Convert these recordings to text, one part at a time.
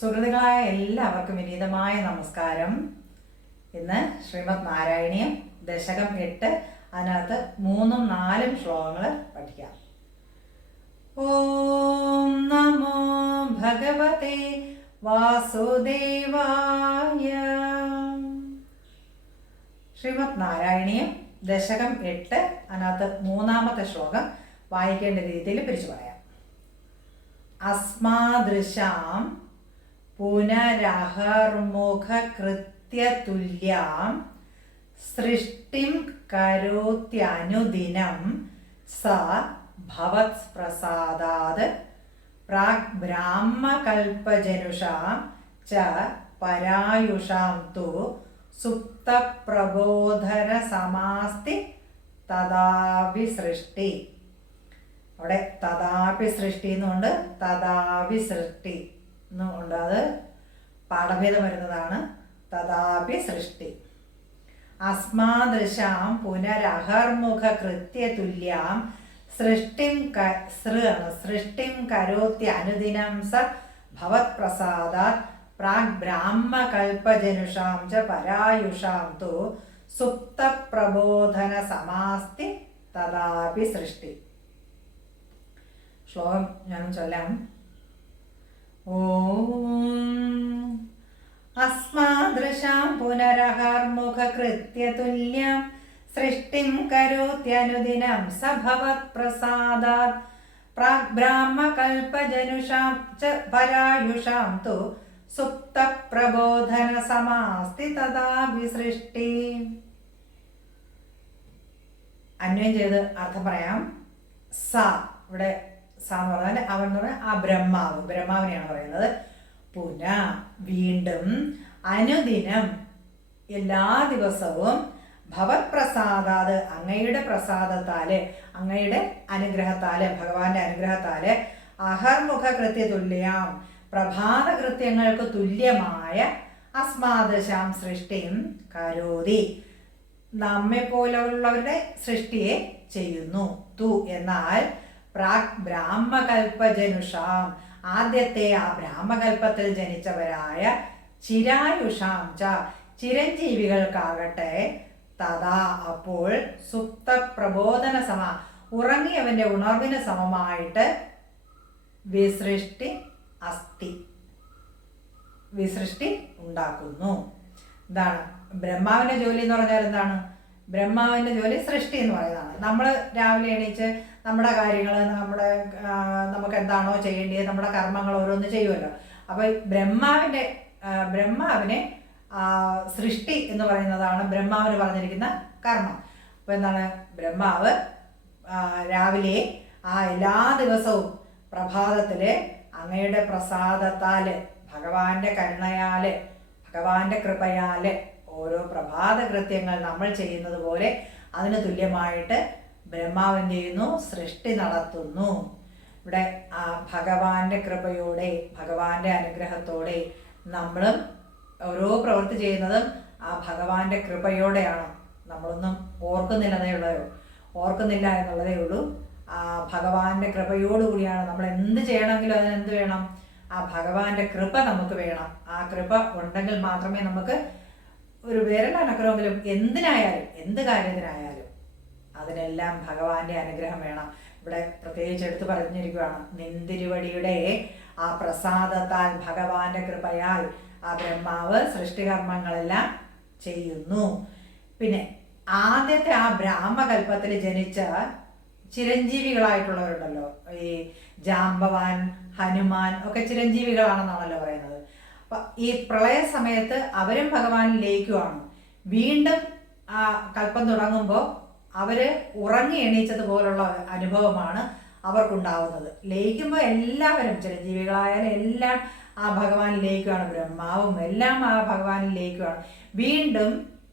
സുഹൃത്തുക്കളായ എല്ലാവർക്കും വിനീതമായ നമസ്കാരം. ഇന്ന് ശ്രീമദ് നാരായണീയം ദശകം എട്ട് അതിനകത്ത് മൂന്നും നാലും ശ്ലോകങ്ങൾ പഠിക്കാം. ഓം നമോ ഭഗവതേ വാസുദേവായ. ശ്രീമദ് നാരായണീയം ദശകം എട്ട് അതിനകത്ത് മൂന്നാമത്തെ ശ്ലോകം വായിക്കേണ്ട രീതിയിൽ പിരിച്ചു പറയാം. അസ്മാദൃശാം പുനരഹർമുഖകൃത്യതുല്യാം സൃഷ്ടിം കരോത്യനുദിനം സ ഭവത്പ്രസാദാത് പ്രാഗ് ബ്രാഹ്മകൽപ്പജനുഷാം ച പരായുഷാം തു സുപ്തപ്രബോധനസമാസ്തി തഥാപി സൃഷ്ടി അവിടെ തഥാപി സൃഷ്ടി എന്നുകൊണ്ട് തഥാപി സൃഷ്ടി എന്നുകൊണ്ട് അത് പാഠഭേദം വരുന്നതാണ്. തഥാപി സൃഷ്ടി. അസ്മാദൃശാം പുനരഹർമുഖ കൃത്യതുല്യാം സൃഷ്ടിം ക സൃ സൃഷ്ടിം കരോത്തി അനുദിനം സ ഭവത്പ്രസാദാത്. പ്രാഗ് ബ്രാഹ്മകൽപ്പജനുഷാം ച പരായുഷാം തു സുപ്തപ്രബോധന സമാസ്തി തഥാപി സൃഷ്ടി. ശ്ലോകം ഞാൻ ചൊല്ലാം. ഓം. അസ്മാദൃശാം പുനരഹർമുഖകൃത്യതുല്യം സൃഷ്ടിം കരോത്യനുദിനം സഭവത് പ്രസാദാത് പ്രാഗ്ബ്രാഹ്മകൽപ്പജനുഷാം ച പരായുഷാം തു സുപ്തപ്രബോധന സമാസ്തി തഥാ വിസൃഷ്ടി. അന്വയം ചെയ്ത് അർത്ഥം പറയാം. സ ഇവിടെ സ എന്ന് പറഞ്ഞാൽ അവൻ എന്ന് പറഞ്ഞാൽ ആ ബ്രഹ്മാവ്. ബ്രഹ്മാവിനെയാണ് പറയുന്നത്. പുന വീണ്ടും അനുദിനം എല്ലാ ദിവസവും ഭവത്പ്രസാദാത് അങ്ങയുടെ പ്രസാദത്താൽ അങ്ങയുടെ അനുഗ്രഹത്താൽ ഭഗവാന്റെ അനുഗ്രഹത്താൽ അഹർമുഖ കൃത്യ തുല്യം പ്രഭാത കൃത്യങ്ങൾക്ക് തുല്യമായ അസ്മാദശാം സൃഷ്ടിയും കരോതി. നമ്മെ പോലുള്ളവരുടെ സൃഷ്ടിയെ ചെയ്യുന്നു. തു എന്നാൽ പ്രാക് ബ്രാഹ്മകൽപ്പജനുഷാം. ആദ്യത്തെ ആ ബ്രാഹ്മകൽപ്പത്തിൽ ജനിച്ചവരായ ചിരായുഷാം ച. ചിരഞ്ജീവികൾക്കാകട്ടെ തഥാ അപ്പോൾ സുപ്ത പ്രബോധന സമ. ഉറങ്ങിയവന്റെ ഉണർവിന് സമമായിട്ട് വിസൃഷ്ടി അസ്ഥി. വിസൃഷ്ടി ഉണ്ടാക്കുന്നു. എന്താണ് ബ്രഹ്മാവിന്റെ ജോലി എന്ന് പറഞ്ഞാൽ എന്താണ്? ബ്രഹ്മാവിന്റെ ജോലി സൃഷ്ടി എന്ന് പറയുന്നതാണ്. നമ്മൾ രാവിലെ എണീച്ച് നമ്മുടെ കാര്യങ്ങൾ നമ്മുടെ നമുക്ക് എന്താണോ ചെയ്യേണ്ടത് നമ്മുടെ കർമ്മങ്ങൾ ഓരോന്ന് ചെയ്യുമല്ലോ അപ്പൊ ഈ ബ്രഹ്മാവിന്റെ ബ്രഹ്മാവിനെ സൃഷ്ടി എന്ന് പറയുന്നതാണ് ബ്രഹ്മാവിന് പറഞ്ഞിരിക്കുന്ന കർമ്മം. അപ്പൊ എന്താണ്? ബ്രഹ്മാവ് രാവിലെ ആ എല്ലാ ദിവസവും പ്രഭാതത്തിൽ അങ്ങയുടെ പ്രസാദത്താൽ ഭഗവാന്റെ കരുണയാൽ ഭഗവാന്റെ കൃപയാൽ ഓരോ പ്രഭാത കൃത്യങ്ങൾ നമ്മൾ ചെയ്യുന്നത് പോലെ അതിന് തുല്യമായിട്ട് ചെയ്യുന്നു സൃഷ്ടി നടത്തുന്നു. ഇവിടെ ആ ഭഗവാന്റെ കൃപയോടെ ഭഗവാന്റെ അനുഗ്രഹത്തോടെ നമ്മളും ഓരോ പ്രവൃത്തി ചെയ്യുന്നതും ആ ഭഗവാന്റെ കൃപയോടെയാണ്. നമ്മളൊന്നും ഓർക്കുന്നില്ലെന്നേ ഉള്ളൂ. ഓർക്കുന്നില്ല എന്നുള്ളതേ ഉള്ളൂ. ആ ഭഗവാന്റെ കൃപയോടുകൂടിയാണ് നമ്മൾ എന്ത് ചെയ്യണമെങ്കിലും അതിനെന്ത് വേണം? ആ ഭഗവാന്റെ കൃപ നമുക്ക് വേണം. ആ കൃപ ഉണ്ടെങ്കിൽ മാത്രമേ നമുക്ക് ഒരു വിരലനക്കണമെങ്കിലും എന്തിനായാലും എന്ത് കാര്യത്തിനായാലും അതിനെല്ലാം ഭഗവാന്റെ അനുഗ്രഹം വേണം. ഇവിടെ പ്രത്യേകിച്ച് എടുത്തു പറഞ്ഞിരിക്കുകയാണ് നിന്തിരുവടിയുടെ ആ പ്രസാദത്താൽ ഭഗവാന്റെ കൃപയാൽ ആ ബ്രഹ്മാവ് സൃഷ്ടികർമ്മങ്ങളെല്ലാം ചെയ്യുന്നു. പിന്നെ ആദ്യത്തെ ആ ബ്രാഹ്മകൽപ്പത്തിൽ ജനിച്ച ചിരഞ്ജീവികളായിട്ടുള്ളവരുണ്ടല്ലോ. ഈ ജാമ്പവാൻ ഹനുമാൻ ഒക്കെ ചിരഞ്ജീവികളാണെന്നാണല്ലോ പറയുന്നത്. ഈ പ്രളയ സമയത്ത് അവരും ഭഗവാനിൽ ലയിക്കുവാണ് വീണ്ടും ആ കൽപ്പം തുടങ്ങുമ്പോൾ അവർ ഉറങ്ങി എണീച്ചതുപോലുള്ള അനുഭവമാണ് അവർക്കുണ്ടാവുന്നത്. ലയിക്കുമ്പോൾ എല്ലാവരും ചിരഞ്ജീവികളായാലും എല്ലാം ആ ഭഗവാനിൽ ലയിക്കുകയാണ് ബ്രഹ്മാവും എല്ലാം ആ ഭഗവാനിൽ ലയിക്കുകയാണ് വീണ്ടും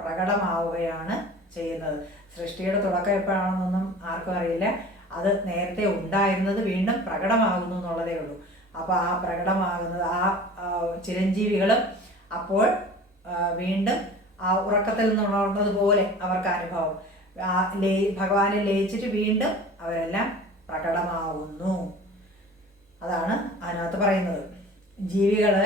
പ്രകടമാവുകയാണ് ചെയ്യുന്നത്. സൃഷ്ടിയുടെ തുടക്കം എപ്പോഴാണെന്നൊന്നും ആർക്കും അറിയില്ല. അത് നേരത്തെ ഉണ്ടായിരുന്നത് വീണ്ടും പ്രകടമാകുന്നു എന്നുള്ളതേ ഉള്ളൂ. അപ്പോൾ ആ പ്രകടമാകുന്നത് ആ ചിരഞ്ജീവികളും അപ്പോൾ വീണ്ടും ആ ഉറക്കത്തിൽ നിന്നുണർന്നതുപോലെ അവർക്ക് അനുഭവം. ഭഗവാനെ ലയിച്ചിട്ട് വീണ്ടും അവരെല്ലാം പ്രകടമാവുന്നു. അതാണ് അതിനകത്ത് പറയുന്നത്. ജീവികൾ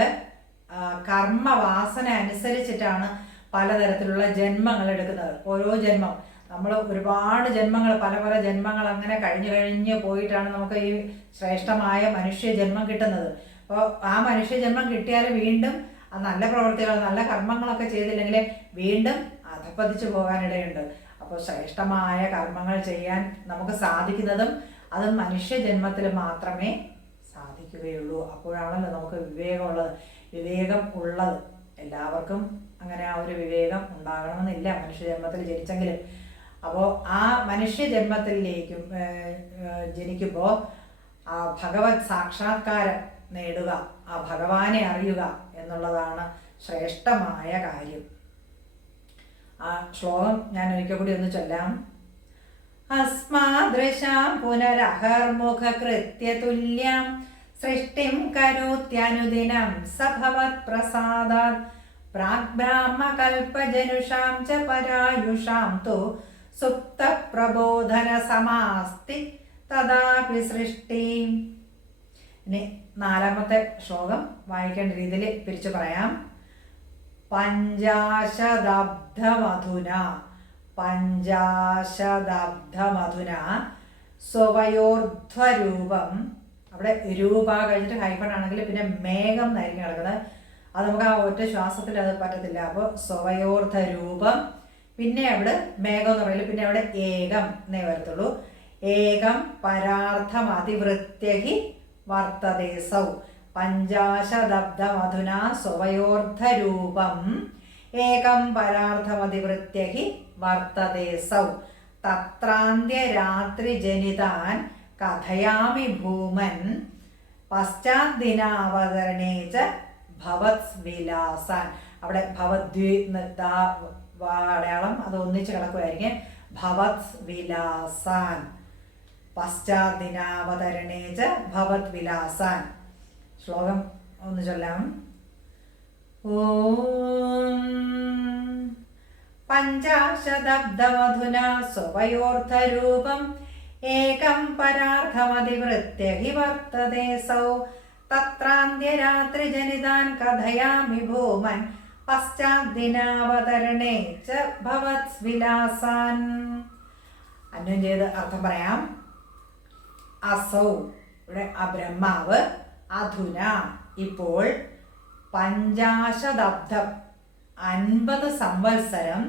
കർമ്മവാസന അനുസരിച്ചിട്ടാണ് പലതരത്തിലുള്ള ജന്മങ്ങൾ എടുക്കുന്നത്. ഓരോ ജന്മം. നമ്മൾ ഒരുപാട് ജന്മങ്ങൾ പല പല ജന്മങ്ങൾ അങ്ങനെ കഴിഞ്ഞു കഴിഞ്ഞ് പോയിട്ടാണ് നമുക്ക് ഈ ശ്രേഷ്ഠമായ മനുഷ്യ ജന്മം കിട്ടുന്നത്. അപ്പോൾ ആ മനുഷ്യ ജന്മം കിട്ടിയാൽ വീണ്ടും ആ നല്ല പ്രവൃത്തികൾ നല്ല കർമ്മങ്ങളൊക്കെ ചെയ്തില്ലെങ്കിൽ വീണ്ടും അധപ്പതിച്ചു പോകാനിടയുണ്ട്. അപ്പോൾ ശ്രേഷ്ഠമായ കർമ്മങ്ങൾ ചെയ്യാൻ നമുക്ക് സാധിക്കുന്നതും അത് മനുഷ്യജന്മത്തിൽ മാത്രമേ സാധിക്കുകയുള്ളൂ. അപ്പോഴാണല്ലോ നമുക്ക് വിവേകമുള്ളത്. വിവേകം ഉള്ളത്. എല്ലാവർക്കും അങ്ങനെ ആ ഒരു വിവേകം ഉണ്ടാകണമെന്നില്ല മനുഷ്യജന്മത്തിൽ ജനിച്ചെങ്കിലും. അപ്പോൾ ആ മനുഷ്യജന്മത്തിലേക്കും ജനിക്കുമ്പോൾ ആ ഭഗവത് സാക്ഷാത്കാരം നേടുക ആ ഭഗവാനെ അറിയുക എന്നുള്ളതാണ് ശ്രേഷ്ഠമായ കാര്യം. ആ ശ്ലോകം ഞാൻ ഒരിക്കൽ കൂടി ഒന്ന് ചൊല്ലാം. അസ്മാദൃശാം പുനരഹർമുഖകൃത്യതുല്യം. സൃഷ്ടിം കരോത്യനുദിനം. സഭവത് പ്രസാദാത്. പ്രാഗ്ബ്രാഹ്മകൽപ്പജനുഷാം ച പരായുഷാം തു. സുപ്ത പ്രബോധന സമാസ്തി തഥാപി സൃഷ്ടി. ഇനി നാലാമത്തെ ശ്ലോകം വായിക്കേണ്ട രീതിയിൽ പിരിച്ചു പറയാം. പഞ്ചാശദബ്ധമധുന. പഞ്ചാശദബ്ധമധുന. സ്വവയോർധ്വരൂപം. അവിടെ രൂപ കഴിഞ്ഞിട്ട് ഹൈഫൺ ആണെങ്കിൽ പിന്നെ മേഘം എന്നായിരിക്കും കിടക്കുന്നത്. അത് നമുക്ക് ആ ഒറ്റ ശ്വാസത്തിൽ അത് പറ്റത്തില്ല. അപ്പോൾ സ്വവയോർദ്ധ രൂപം പിന്നെ അവിടെ മേഘം എന്ന് പറയുന്നത് പിന്നെ അവിടെ ഏകം എന്നേ വരത്തുള്ളൂ. ഏകം പരാർത്ഥം അതിവൃത്യഹി വർത്തതേസൗ. പഞ്ചാശദബ്ധമധുന സ്വയോർദ്ധരൂപം ഏകം പരാർത്ഥമതിവൃത്യഹി വർത്തതേസൗ തത്രാന്ത്യരാത്രിജനിതാൻ കഥയാമി ഭൂമൻ. പശ്ചാദ്ദിനാവതരണേ ച ഭവത് വിലാസാൻ അവിടെ ഭവദ്വി അടയാളം അത് ഒന്നിച്ച് കിടക്കുമായിരിക്കും ഭവത് വിലാസാൻ പശ്ചാദിനാവതരണേ ച ഭവത് വിലാസാൻ ശ്ലോകം ഒന്ന് ചൊല്ലാം. ഓം പഞ്ചാശദബ്ദമധുന സ്വയോർത്ഥരൂപം ഏകം പരാർത്ഥമതിവൃത്യ ഹി വർത്തതേ സൗ. തത്രാന്ത്യരാത്രിജനിതാൻ കഥയാമി ഭൂമൻ. പശ്ചാദ്ദിനാവതരണേ ച ഭവത് വിലാസാൻ. അന്വയം ചെയ്ത് അർത്ഥം പറയാം. അസൗ ഇവിടെ ആ ബ്രഹ്മാവ് അധുന ഇപ്പോൾ പഞ്ചാശദബ്ധം അൻപത് സംവത്സരം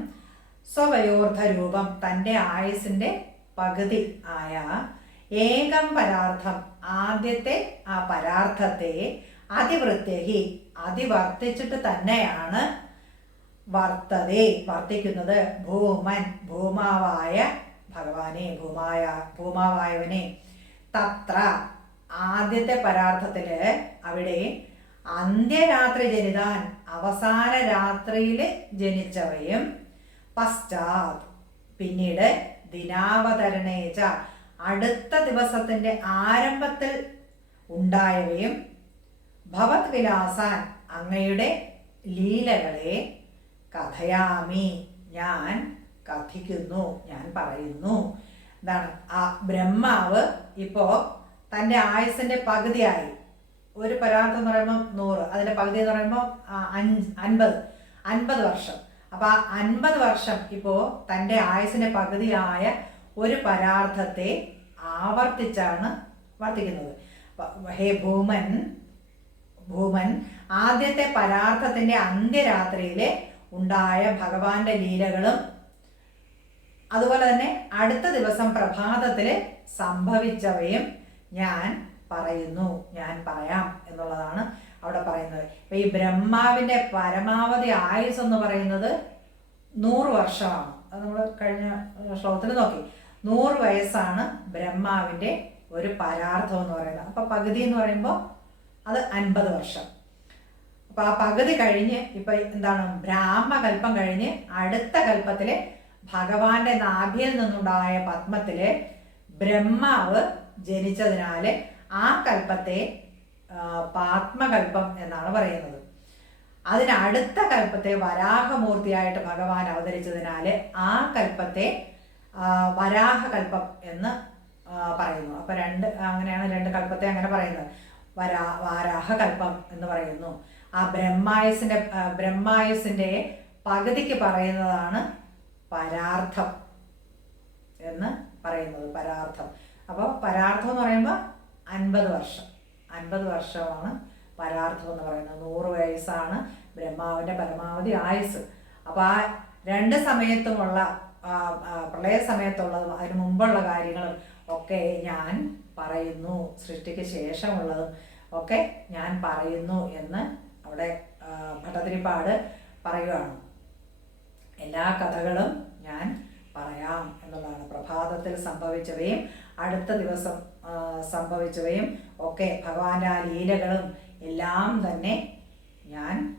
സ്വവയോർദ്ധരൂപം തന്റെ ആയുസിന്റെ പകുതി ആയ ഏകം പരാർത്ഥം ആദ്യത്തെ ആ പരാർത്ഥത്തെ അതിവൃത്യഹി അതിവർത്തിച്ചിട്ട് തന്നെയാണ് വർത്തതേ വർത്തിക്കുന്നത്. ഭൂമൻ ഭൂമാവായ ഭഗവാനെ ഭൂമായ ഭൂമാവായവനെ. തത്ര ആദ്യത്തെ പരാർത്ഥത്തിൽ അവിടെ അന്ത്യരാത്രി ജനിതാൻ അവസാന രാത്രിയിൽ ജനിച്ചവയും പശ്ചാത്. പിന്നീട് ദിനാവതരണേച്ച അടുത്ത ദിവസത്തിന്റെ ആരംഭത്തിൽ ഉണ്ടായവയും ഭവത് വിലാസാൻ അങ്ങയുടെ ലീലകളെ കഥയാമി. ഞാൻ കഥിക്കുന്നു ഞാൻ പറയുന്നു. എന്താണ്? ആ ബ്രഹ്മാവ് ഇപ്പോ തന്റെ ആയുസിന്റെ പകുതിയായി. ഒരു പരാർത്ഥം എന്ന് പറയുമ്പോൾ നൂറ് അതിന്റെ പകുതി എന്ന് പറയുമ്പോൾ അഞ്ച് അൻപത് അൻപത് വർഷം. അപ്പോൾ ആ അൻപത് വർഷം ഇപ്പോ തന്റെ ആയുസിന്റെ പകുതിയായ ഒരു പരാർത്ഥത്തെ ആവർത്തിച്ചാണ് വർത്തിക്കുന്നത്. ഹേ ഭൂമൻ ഭൂമൻ ആദ്യത്തെ പരാർത്ഥത്തിന്റെ അന്ത്യരാത്രിയിലെ ഉണ്ടായ ഭഗവാന്റെ ലീലകളും അതുപോലെ തന്നെ അടുത്ത ദിവസം പ്രഭാതത്തിൽ സംഭവിച്ചവയും ഞാൻ പറയുന്നു ഞാൻ പറയാം എന്നുള്ളതാണ് അവിടെ പറയുന്നത്. ഇപ്പൊ ഈ ബ്രഹ്മാവിന്റെ പരമാവധി ആയുസ് എന്ന് പറയുന്നത് നൂറ് വർഷമാണ്. അത് നമ്മൾ കഴിഞ്ഞ ശ്ലോകത്തിൽ നോക്കി. നൂറ് വയസ്സാണ് ബ്രഹ്മാവിന്റെ ഒരു പരാർത്ഥം എന്ന് പറയുന്നത്. അപ്പൊ പകുതി എന്ന് പറയുമ്പോൾ അത് അൻപത് വർഷം. അപ്പൊ ആ പകുതി കഴിഞ്ഞ് ഇപ്പൊ എന്താണ് ബ്രാഹ്മകൽപ്പം കഴിഞ്ഞ് അടുത്ത കൽപ്പത്തിലെ ഭഗവാന്റെ നാഭിയിൽ നിന്നുണ്ടായ പത്മത്തിൽ ബ്രഹ്മാവ് ജനിച്ചതിനാല് ആ കൽപ്പത്തെ പാത്മകൽപ്പം എന്നാണ് പറയുന്നത്. അതിനടുത്ത കൽപ്പത്തെ വരാഹമൂർത്തിയായിട്ട് ഭഗവാൻ അവതരിച്ചതിനാല് ആ കൽപ്പത്തെ വരാഹകൽപ്പം എന്ന് പറയുന്നു. അപ്പൊ രണ്ട് അങ്ങനെയാണ് രണ്ട് കൽപ്പത്തെ അങ്ങനെ പറയുന്നത്. വരാ വാരാഹകൽപ്പം എന്ന് പറയുന്നു. ആ ബ്രഹ്മായുസിന്റെ ബ്രഹ്മായുസിന്റെ പകുതിക്ക് പറയുന്നതാണ് പരാർത്ഥം എന്ന് പറയുന്നത്. പരാർത്ഥം. അപ്പോൾ പരാർത്ഥം എന്ന് പറയുമ്പോൾ അൻപത് വർഷം. അൻപത് വർഷമാണ് പരാർത്ഥം എന്ന് പറയുന്നത്. നൂറ് വയസ്സാണ് ബ്രഹ്മാവിന്റെ പരമാവധി ആയുസ്. അപ്പോൾ ആ രണ്ട് സമയത്തുമുള്ള പ്രളയ സമയത്തുള്ളതും അതിന് മുമ്പുള്ള കാര്യങ്ങളും ഒക്കെ ഞാൻ പറയുന്നു. സൃഷ്ടിക്ക് ശേഷമുള്ളതും ഒക്കെ ഞാൻ പറയുന്നു എന്ന് അവിടെ ഭട്ടതിരിപ്പാട് പറയുകയാണ് എല്ലാ കഥകളും ഞാൻ പറയാം എന്നുള്ളതാണ്. പ്രഭാതത്തിൽ സംഭവിച്ചവയും അടുത്ത ദിവസം സംഭവിച്ചവയും ഒക്കെ ഭഗവാന്റെ ആ ലീലകളും എല്ലാം തന്നെ ഞാൻ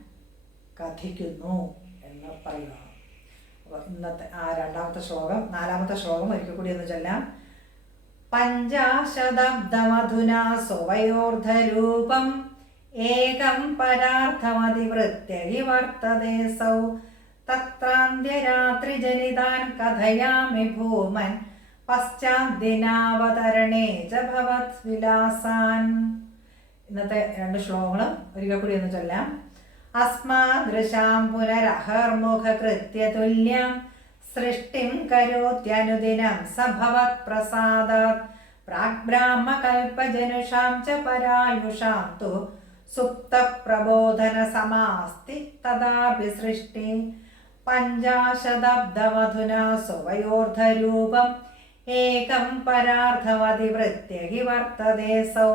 കഥിക്കുന്നു എന്ന് പറയുന്നു. ഇന്നത്തെ ആ രണ്ടാമത്തെ ശ്ലോകം നാലാമത്തെ ശ്ലോകം ഒരിക്കൽ കൂടി ഒന്ന് ചൊല്ലാം. പഞ്ചാശതബ്ദമധുനാ സ്വയോർധരൂപം ഏകം പരാർത്ഥമതിവൃത്യ ഹി വർത്തതേ സൗ. തത്രാന്ത്യരാത്രിജനിതാൻ കഥയാമി ഭൂമൻ. പശ്ചാദ്ദിനാവതരണേ ജഭവത് ഭവത് വിലാസാൻ. ഇന്നത്തെ രണ്ട് ശ്ലോകങ്ങളും ഒരിക്കൽ കൂടി ഒന്ന് ചൊല്ലാം. അസ്മാദൃശാം പുനരഹർമുഖകൃത്യതുല്യം. സൃഷ്ടിം കരോത്യനുദിനം സഭവത് പ്രസാദാത്. പ്രാഗ്ബ്രാഹ്മകൽപ്പജനുഷാം ച പരായുഷാം തു. സുപ്തപ്രബോധന സമാസ്തി തഥാപി സൃഷ്ടി പഞ്ചാശതബ്ദമധുനാ സ്വയോർദ്ധരൂപം ഏകം ഹി വർത്തതേ സൗ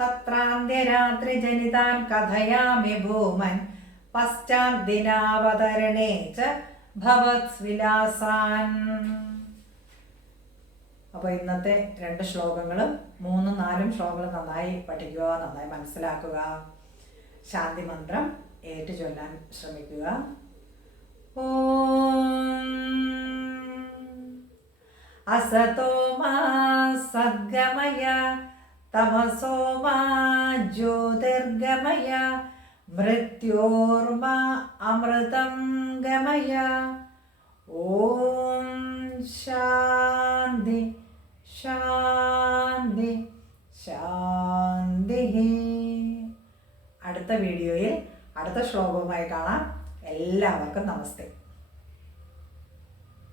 തത്രാന്ത്യരാത്രിജനിതാൻ കഥയാമി ഭൂമൻ. പശ്ചാദിനാവതരണേ ച ഭവത് വിലാസാൻ അപ്പോൾ ഇന്നത്തെ രണ്ട് ശ്ലോകങ്ങളും മൂന്നും നാലും ശ്ലോകങ്ങളും നന്നായി പഠിക്കുക നന്നായി മനസ്സിലാക്കുക. ശാന്തി മന്ത്രം ഏറ്റു ചൊല്ലാൻ ശ്രമിക്കുക. ഓം അസതോ सद्गमय തമസോ മാ ജ്യോതിർഗമയ മൃത്യോർമ അമൃതം ഗമയ ഓം ശാന്തി ശാന്തി ശാന്തി അടുത്ത വീഡിയോയിൽ അടുത്ത ശ്ലോകവുമായി കാണാം. എല്ലാവർക്കും നമസ്തേ.